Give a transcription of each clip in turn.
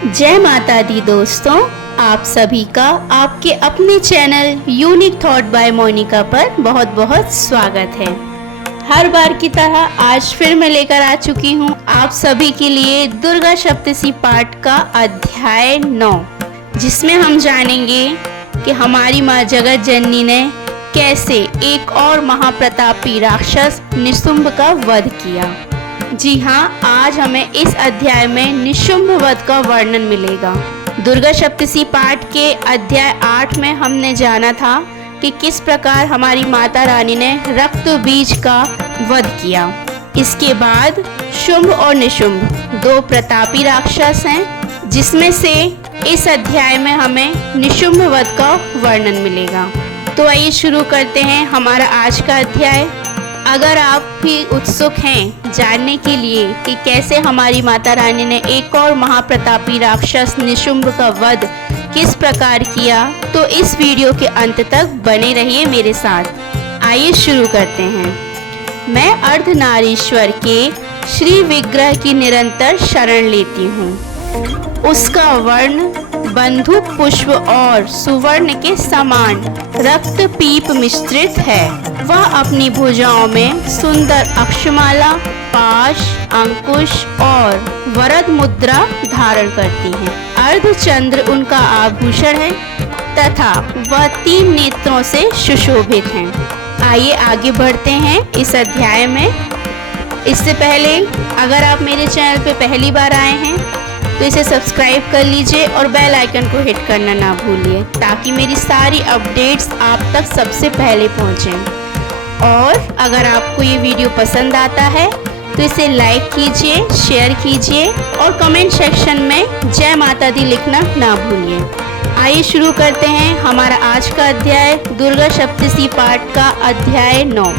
जय माता दी दोस्तों, आप सभी का आपके अपने channel unique thought by Monika पर बहुत बहुत स्वागत है। हर बार की तरह आज फिर मैं लेकर आ चुकी हूँ आप सभी के लिए दुर्गा सप्तशी पाठ का अध्याय 9, जिसमें हम जानेंगे कि हमारी माँ जगत जननी ने कैसे एक और महाप्रतापी राक्षस निशुंभ का वध किया। जी हाँ, आज हमें इस अध्याय में निशुंभ वध का वर्णन मिलेगा। दुर्गा सप्तशी पाठ के अध्याय 8 में हमने जाना था कि किस प्रकार हमारी माता रानी ने रक्त बीज का वध किया। इसके बाद शुंभ और निशुंभ दो प्रतापी राक्षस हैं, जिसमें से इस अध्याय में हमें निशुंभ वध का वर्णन मिलेगा। तो आइए शुरू करते हैं हमारा आज का अध्याय। अगर आप भी उत्सुक हैं जानने के लिए कि कैसे हमारी माता रानी ने एक और महाप्रतापी राक्षस निशुंभ का वध किस प्रकार किया, तो इस वीडियो के अंत तक बने रहिए मेरे साथ। आइए शुरू करते हैं। मैं अर्धनारीश्वर के श्री विग्रह की निरंतर शरण लेती हूँ। उसका वर्ण बंधुक पुष्प और सुवर्ण के समान रक्त पीप मिश्रित है। वह अपनी भुजाओं में सुंदर अक्षमाला, पाश, अंकुश और वरद मुद्रा धारण करती हैं। अर्धचंद्र उनका आभूषण है तथा वह 3 नेत्रों से सुशोभित हैं। आइए आगे बढ़ते हैं इस अध्याय में। इससे पहले अगर आप मेरे चैनल पे पहली बार आए हैं तो इसे सब्सक्राइब कर लीजिए और बेल आइकन को हिट करना ना भूलिए, ताकि मेरी सारी अपडेट्स आप तक सबसे पहले पहुंचें। और अगर आपको ये वीडियो पसंद आता है तो इसे लाइक कीजिए, शेयर कीजिए और कमेंट सेक्शन में जय माता दी लिखना ना भूलिए। आइए शुरू करते हैं हमारा आज का अध्याय, दुर्गा सप्तशी पाठ का अध्याय 9।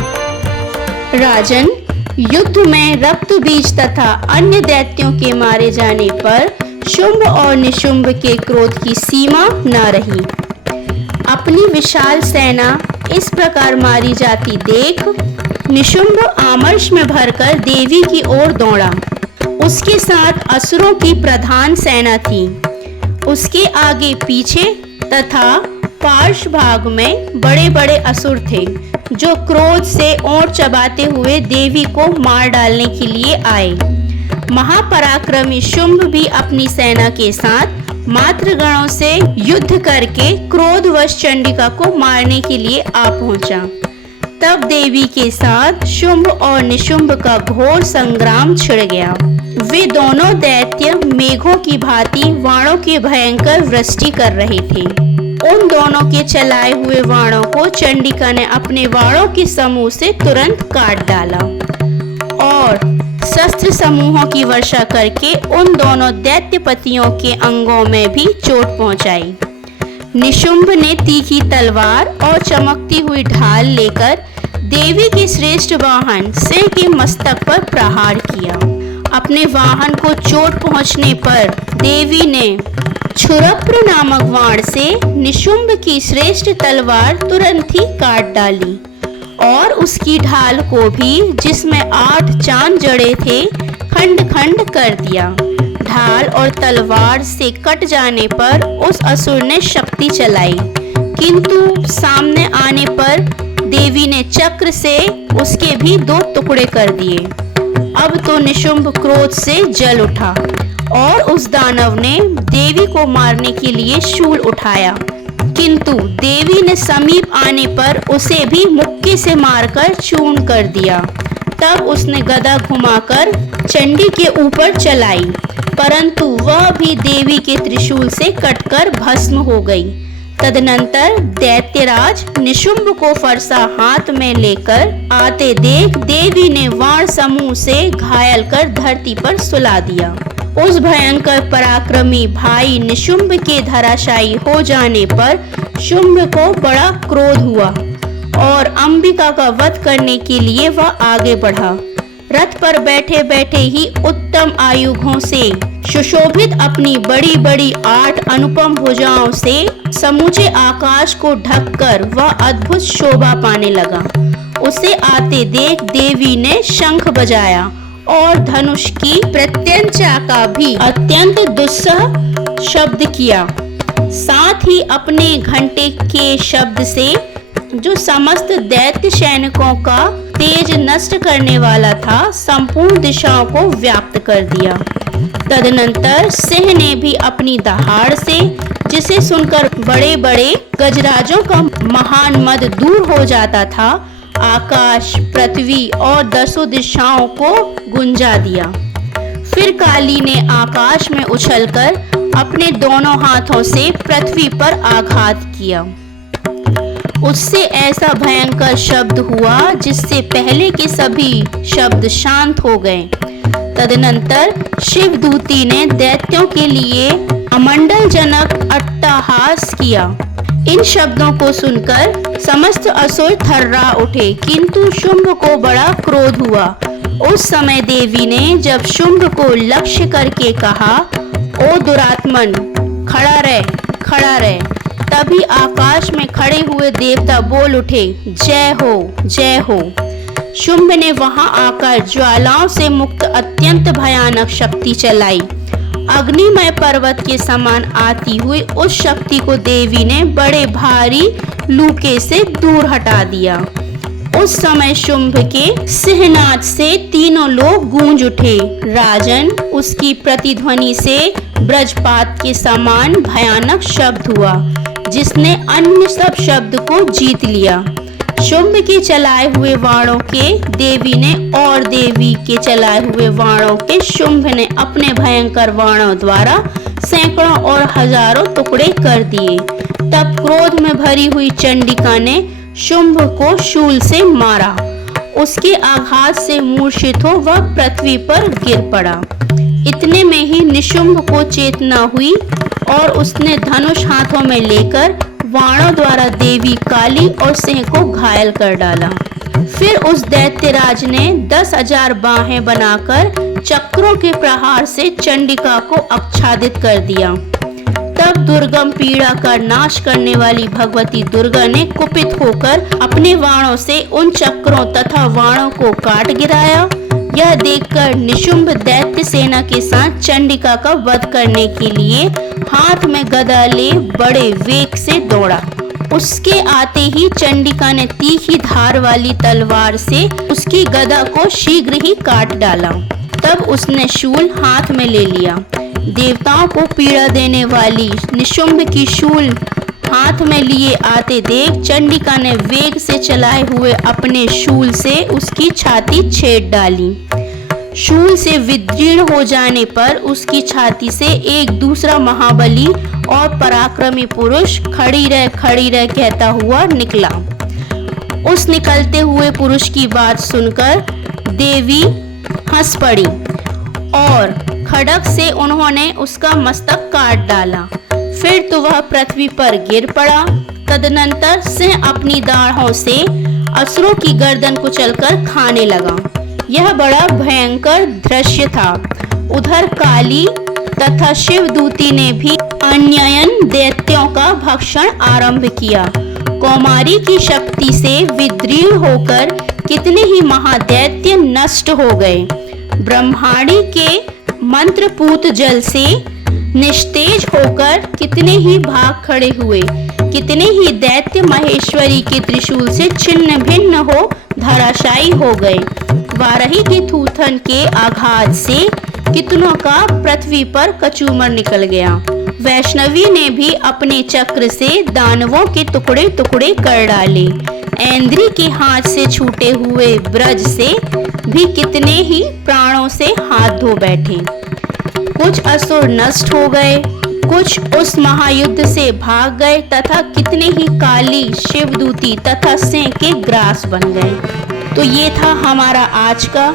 राजन, युद्ध में रक्त बीज तथा अन्य दैत्यों के मारे जाने पर शुंभ और निशुंभ के क्रोध की सीमा न रही। अपनी विशाल सेना इस प्रकार मारी जाती देख निशुंभ आमर्श में भरकर देवी की ओर दौड़ा। उसके साथ असुरों की प्रधान सेना थी। उसके आगे पीछे तथा पार्श्व भाग में बड़े बड़े असुर थे, जो क्रोध से ओंठ चबाते हुए देवी को मार डालने के लिए आए। महापराक्रमी शुंभ भी अपनी सेना के साथ मातृगणों से युद्ध करके क्रोधवश चंडिका को मारने के लिए आ पहुंचा। तब देवी के साथ शुंभ और निशुंभ का घोर संग्राम छिड़ गया। वे दोनों दैत्य मेघों की भांति वाणों की भयंकर वृष्टि कर रहे थे। उन दोनों के चलाए हुए वाणों को चंडिका ने अपने वाणों के समूह से तुरंत काट डाला और शस्त्र समूहों की वर्षा करके उन दोनों दैत्यपतियों के अंगों में भी चोट पहुंचाई। निशुंभ ने तीखी तलवार और चमकती हुई ढाल लेकर देवी के श्रेष्ठ वाहन सिंह के मस्तक पर प्रहार किया। अपने वाहन को चोट पहुंचने पर देवी ने क्षुरप्र नामक बाण से निशुंभ की श्रेष्ठ तलवार तुरंत ही काट डाली और उसकी ढाल को भी, जिसमें 8 चांद जड़े थे, खंड खंड कर दिया। ढाल और तलवार से कट जाने पर उस असुर ने शक्ति चलाई, किंतु सामने आने पर देवी ने चक्र से उसके भी 2 टुकड़े कर दिए। अब तो निशुंभ क्रोध से जल उठा और उस दानव ने देवी को मारने के लिए शूल उठाया, किंतु देवी ने समीप आने पर उसे भी मुक्के से मारकर चूर्ण कर दिया। तब उसने गदा घुमाकर चंडी के ऊपर चलाई, परंतु वह भी देवी के त्रिशूल से कटकर भस्म हो गई। तदनंतर दैत्यराज निशुंभ को फरसा हाथ में लेकर आते देख देवी ने वाण समूह से घायल कर धरती पर सुला दिया। उस भयंकर पराक्रमी भाई निशुंभ के धराशायी हो जाने पर शुंभ को बड़ा क्रोध हुआ और अंबिका का वध करने के लिए वह आगे बढ़ा। रथ पर बैठे बैठे ही उत्तम आयुधों से सुशोभित अपनी बड़ी बड़ी 8 अनुपम भुजाओं से समूचे आकाश को ढककर वह अद्भुत शोभा पाने लगा। उसे आते देख देवी ने शंख बजाया और धनुष की प्रत्यंचा का भी अत्यंत दुस्सह शब्द किया। साथ ही अपने घंटे के शब्द से जो समस्त दैत्य सैनिकों का तेज नष्ट करने वाला था, संपूर्ण दिशाओं को व्याप्त कर दिया। तदनंतर सिंह ने भी अपनी दहाड़ से, जिसे सुनकर बड़े बड़े गजराजों का महान मद दूर हो जाता था, आकाश, पृथ्वी और 10 दिशाओं को गुंजा दिया। फिर काली ने आकाश में उछलकर अपने दोनों हाथों से पृथ्वी पर आघात किया। उससे ऐसा भयंकर शब्द हुआ जिससे पहले के सभी शब्द शांत हो गए। तदनंतर शिवदूती ने दैत्यों के लिए अमंडलजनक अट्टहास किया। इन शब्दों को सुनकर समस्त असुर थर्रा उठे, किंतु शुंभ को बड़ा क्रोध हुआ। उस समय देवी ने जब शुंभ को लक्ष्य करके कहा, ओ दुरात्मन, खड़ा रह, खड़ा रह। तभी आकाश में खड़े हुए देवता बोल उठे, जय हो, जय हो। शुंभ ने वहां आकर ज्वालाओं से मुक्त अत्यंत भयानक शक्ति चलाई। अग्निमय पर्वत के समान आती हुई उस शक्ति को देवी ने बड़े भारी लूके से दूर हटा दिया। उस समय शुंभ के सिंहनाद से तीनों लोग गूंज उठे। राजन, उसकी प्रतिध्वनि से ब्रजपात के समान भयानक शब्द हुआ, जिसने अन्य सब शब्द को जीत लिया। शुंभ के चलाए हुए वाणों के देवी ने और देवी के चलाए हुए वाणों के शुंभ ने अपने भयंकर वाणों द्वारा सैकड़ों और हजारों टुकड़े कर दिए। तब क्रोध में भरी हुई चंडिका ने शुंभ को शूल से मारा। उसके आघात से मूर्छित हो वह पृथ्वी पर गिर पड़ा। इतने में ही निशुंभ को चेतना हुई और उसने धनुष हाथों में लेकर वाणों द्वारा देवी काली और सिंह को घायल कर डाला। फिर उस दैत्यराज ने 10,000 बाहें बनाकर चक्रों के प्रहार से चंडिका को आच्छादित कर दिया। तब दुर्गम पीड़ा का नाश करने वाली भगवती दुर्गा ने कुपित होकर अपने वाणों से उन चक्रों तथा वाणों को काट गिराया। यह देखकर निशुंभ दैत्य सेना के साथ चंडिका का वध करने के लिए हाथ में गदा ले बड़े वेग से दौड़ा। उसके आते ही चंडिका ने तीखी धार वाली तलवार से उसकी गदा को शीघ्र ही काट डाला। तब उसने शूल हाथ में ले लिया। देवताओं को पीड़ा देने वाली निशुंभ की शूल हाथ में लिए आते देख चंडिका ने वेग से चलाए हुए अपने शूल से उसकी छाती छेद डाली। शूल से विदीर्ण हो जाने पर उसकी छाती से एक दूसरा महाबली और पराक्रमी पुरुष खड़ी रह कहता हुआ निकला। उस निकलते हुए पुरुष की बात सुनकर देवी हंस पड़ी और खड्ग से उन्होंने उसका मस्तक काट डाला। फिर तो वह पृथ्वी पर गिर पड़ा। तदनंतर सिंह अपनी दाढ़ों से असुरों की गर्दन कुचलकर खाने लगा। यह बड़ा भयंकर दृश्य था। उधर काली तथा शिवदूती ने भी अन्ययन दैत्यों का भक्षण आरंभ किया। कौमारी की शक्ति से विदीर्ण होकर कितने ही महादैत्य नष्ट हो गए। ब्रह्माणी के मंत्रपूत जल से निस्तेज होकर कितने ही भाग खड़े हुए। कितने ही दैत्य महेश्वरी के त्रिशूल से छिन्न भिन्न हो धराशायी हो गए। वाराही के थूथन के आघात से कितनों का पृथ्वी पर कचूमर निकल गया। वैष्णवी ने भी अपने चक्र से दानवों के टुकड़े टुकड़े कर डाले। ऐन्द्री के हाथ से छूटे हुए ब्रज से भी कितने ही प्राणों से हाथ धो बैठे। कुछ असुर नष्ट हो गए, कुछ उस महायुद्ध से भाग गए तथा कितने ही काली, शिवदूती तथा सिंह के ग्रास बन गए। तो ये था हमारा आज का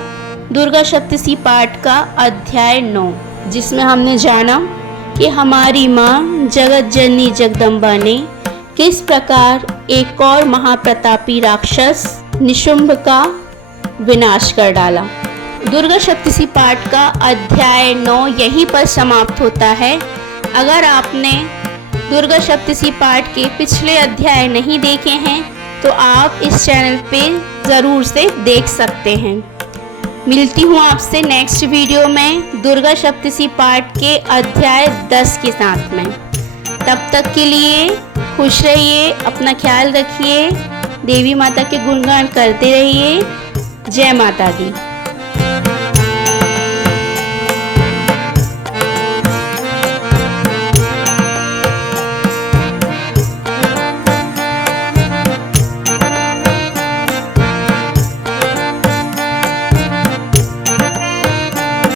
दुर्गा सप्तशी पाठ का अध्याय 9, जिसमें हमने जाना कि हमारी माँ जगत जननी जगदम्बा ने किस प्रकार एक और महाप्रतापी राक्षस निशुंभ का विनाश कर डाला। दुर्गा सप्तशी पाठ का अध्याय 9 यहीं पर समाप्त होता है। अगर आपने दुर्गा सप्तशी पाठ के पिछले अध्याय नहीं देखे हैं तो आप इस चैनल पे ज़रूर से देख सकते हैं। मिलती हूँ आपसे नेक्स्ट वीडियो में दुर्गा सप्तशी पाठ के अध्याय 10 के साथ में। तब तक के लिए खुश रहिए, अपना ख्याल रखिए, देवी माता के गुणगान करते रहिए। जय माता दी।